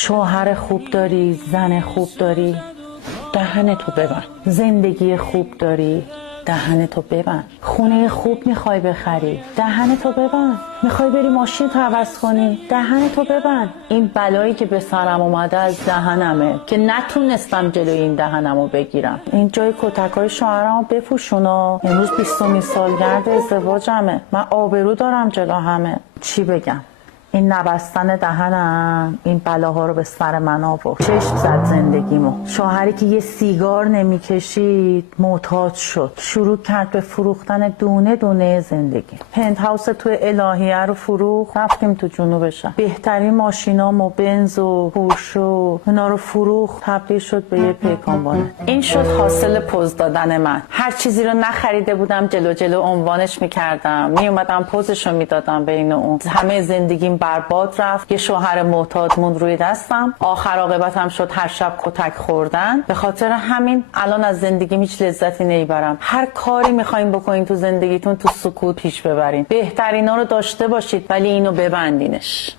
شوهر خوب داری، زن خوب داری، دهنتو ببند. زندگی خوب داری، دهنتو ببند. خونه خوب میخوای بخری، دهنتو ببند. میخوای بری ماشین تو عوض کنی، دهنتو ببند. این بلایی که به سرم اومده از دهنمه که نتونستم جلوی این دهنمو بگیرم. این جای کتکای شوهرمو بپوشونا. امروز 20مین سالگرد ازدواجمه. من آبرو دارم جلو همه. چی بگم؟ این نبستن دهنم این بلاها رو به سر من آورد. چشم زد زندگیمو. شوهری که یه سیگار نمیکشید معتاد شد. شروع کرد به فروختن دونه دونه زندگی. پنت هاوس تو الهیه رو فروخت. رفتیم تو جنوب شهر. بهترین ماشینامو بنز و پورش و اینا رو فروخت. تبدیل شد به یه پیکانوانه. این شد حاصل پوز دادن من. هر چیزی رو نخریده بودم جلو عنوانش میکردم. میومدم پوزشو میدادم بین اون. همه زندگیم برباد رفت. یه شوهر معتاد موند روی دستم. آخر عاقبتم شد هر شب کتک خوردن. به خاطر همین الان از زندگیم هیچ لذتی نمیبرم. هر کاری میخواین بکنین تو زندگیتون تو سکوت پیش ببرین. بهترینا رو داشته باشید ولی اینو ببندینش.